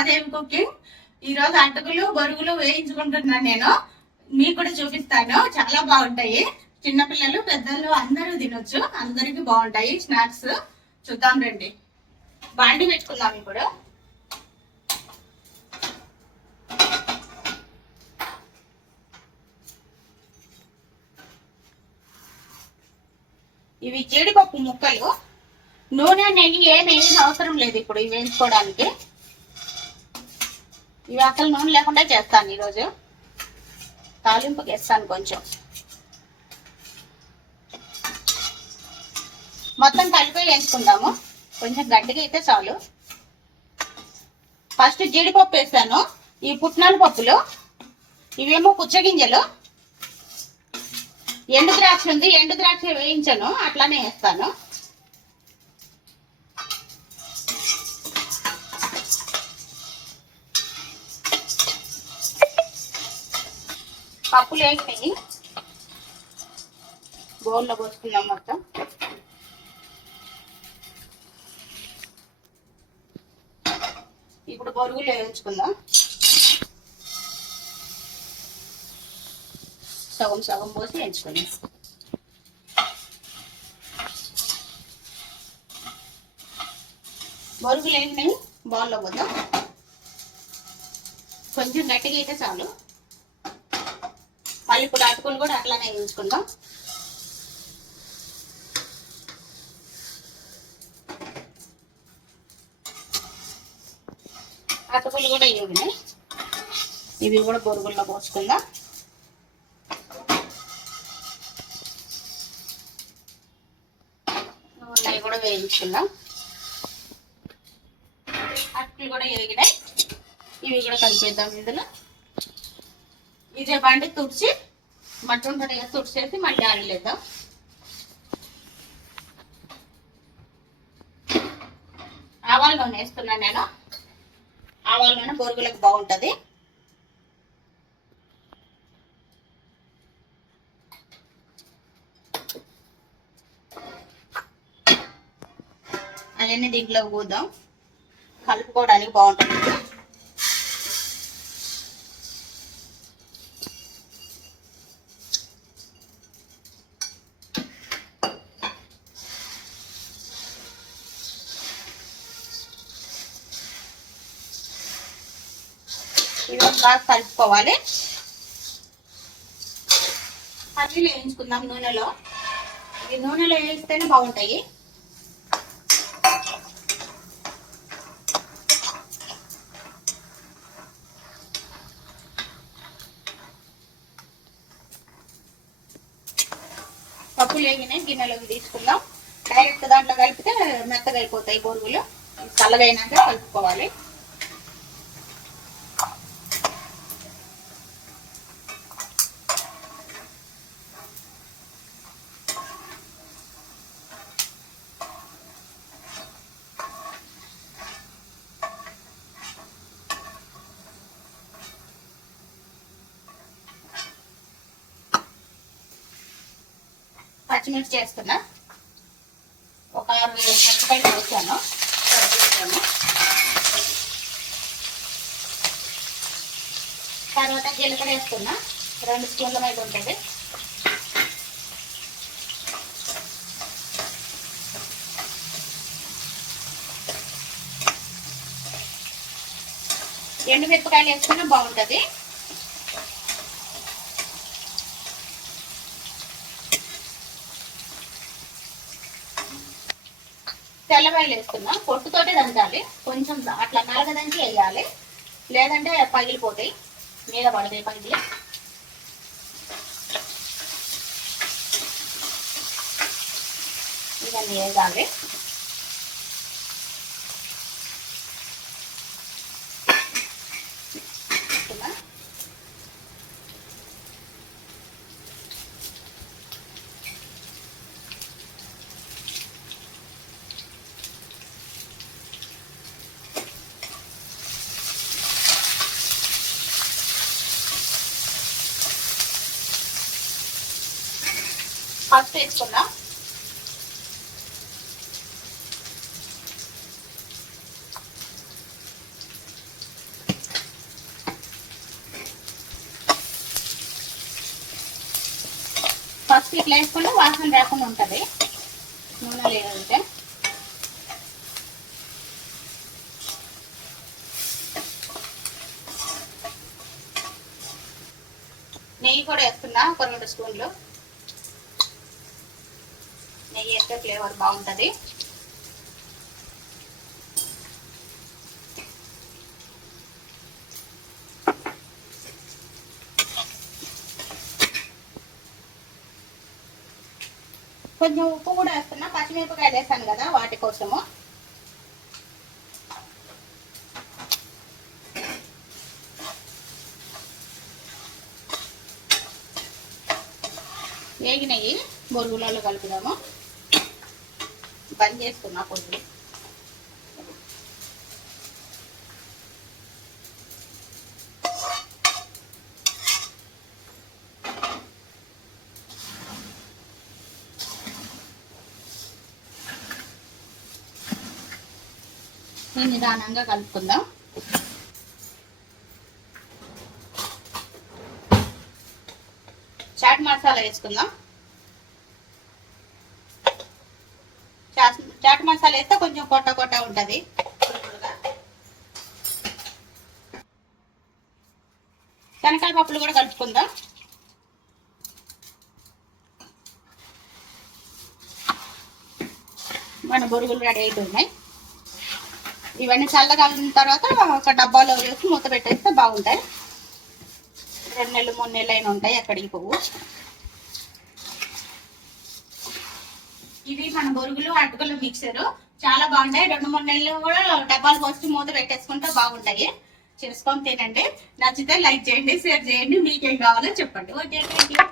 Umadevi cooking. ఈ రోజు అటుకులు బొరుగులు వేయించుకుంటున్నాను నేను. మీకు కూడా చూపిస్తాను. చాలా బాగుంటాయి. చిన్నపిల్లలు పెద్దలు అందరూ తినొచ్చు. అందరికి బాగుంటాయి స్నాక్స్. చూద్దాం రండి. బాండి పెట్టుకుందాం ఇప్పుడు. ఇవి జీడిపప్పు ముక్కలు. నూనె నెయ్యి ఏమి అవసరం లేదు ఇప్పుడు ఇవి వేయించుకోవడానికి. ఇవి అసలు నూనె లేకుండా చేస్తాను ఈరోజు. తాలింపుకి వేస్తాను కొంచెం. మొత్తం కలిపి వేయించుకుందాము. కొంచెం గట్టిగా అయితే చాలు. ఫస్ట్ జీడిపప్పు వేస్తాను. ఈ పుట్నాల పప్పులు, ఇవేమో పుచ్చగింజలు, ఎండు ద్రాక్ష ఉంది. ఎండు ద్రాక్ష వేయించను, అట్లానే వేస్తాను. పప్పులు వేసినాయి. బౌల్లో పోసుకుందాం మొత్తం. ఇప్పుడు బొరుగులు వేయించుకుందాం. సగం సగం పోసి వేయించుకుందాం. బొరుగులు వేసినాయి, బౌల్లో పోద్దాం. కొంచెం గట్టిగా అయితే చాలు. మళ్ళీ ఇప్పుడు అటుకులు కూడా అట్లానే వేయించుకుందాం. అటుకులు కూడా వేగినాయి. ఇవి కూడా బొరుగుల్లో పోసుకుందాం. అవి కూడా వేయించుకుందాం. అటుకులు కూడా వేగినాయి. ఇవి కూడా కలిపేద్దాం ఇందులో. ఇదే బండి తుడిచి మట్టి ఉంటుంది కదా, తుడిచేసి మళ్ళీ ఆడలేద్దాం. ఆవాల నూనె వేస్తున్నాను నేను. ఆవాల నూనె బొరుగులకు బాగుంటుంది. అవన్నీ దీంట్లో పోద్దాం. కలుపుకోవడానికి బాగుంటుంది. ఇవి బాగా కలుపుకోవాలి. పల్లీలు వేయించుకుందాం నూనెలో. ఈ నూనెలో వేస్తేనే బాగుంటాయి. పప్పులు వేగినాయి, గిన్నెలోకి తీసుకుందాం. డైరెక్ట్ దాంట్లో కలిపితే మెత్తగా అయిపోతాయి బొరుగులు. చల్లగైనాక కలుపుకోవాలి. పచ్చిమిర్చి చేస్తున్నా. ఒక 6 మిరపకాయలు వేసాను. తర్వాత జీలకర్ర వేస్తున్నా. 2 స్పూన్ల మీద ఉంటుంది. ఎండు మిరపకాయలు వేసుకున్నా బాగుంటుంది. తెల్లవాయలు వేస్తున్నా. పొట్టుతోటే దంచాలి. కొంచెం అట్లా నలగదంచి వేయాలి, లేదంటే పగిలిపోతాయి, మీద పడతాయి పగిలి. ఇవన్నీ వేయాలి. పసుపు వేసుకున్నా. ఇట్లా వేసుకుంటే వాసన రాకుండా ఉంటుంది నూనె లేదంటే. నెయ్యి కూడా వేస్తున్నా, ఒక 2 స్పూన్లు నెయ్యి వేస్తే ఫ్లేవర్ బాగుంటుంది. కొంచెం ఉప్పు కూడా వేస్తున్నా, పచ్చిమిరపకాయలు వేసాను కదా వాటి కోసము. వేగినవి బొరుగులలో కలుపుదాము. బంద్ చేసుకున్నా పొద్దు. నిదానంగా కలుపుకుందాం. చాట్ మసాలా వేసుకుందాం. చాట్ మసాలా వేస్తే కొంచెం కొట్ట ఉంటుంది. శనగకాయ పప్పులు కూడా కలుపుకుందాం. మన బొరుగులు రెడీ అవుతున్నాయి. ఇవన్నీ చల్లగాలిన తర్వాత ఒక డబ్బాలో వేసి మూత పెట్టేస్తే బాగుంటాయి. 2 నెలలు 3 నెలలు అయినా ఉంటాయి, అక్కడికి పోవు. ఇవి మన బొరుగులు అటుకులు మిక్సర్ చాలా బాగుంటాయి. 2-3 నెలలు కూడా డబ్బాలు పోసి మూత పెట్టేసుకుంటే బాగుంటాయి. చేసుకొని తినండి. నచ్చితే లైక్ చేయండి, షేర్ చేయండి. మీకేం కావాలో చెప్పండి. Okay, thank you.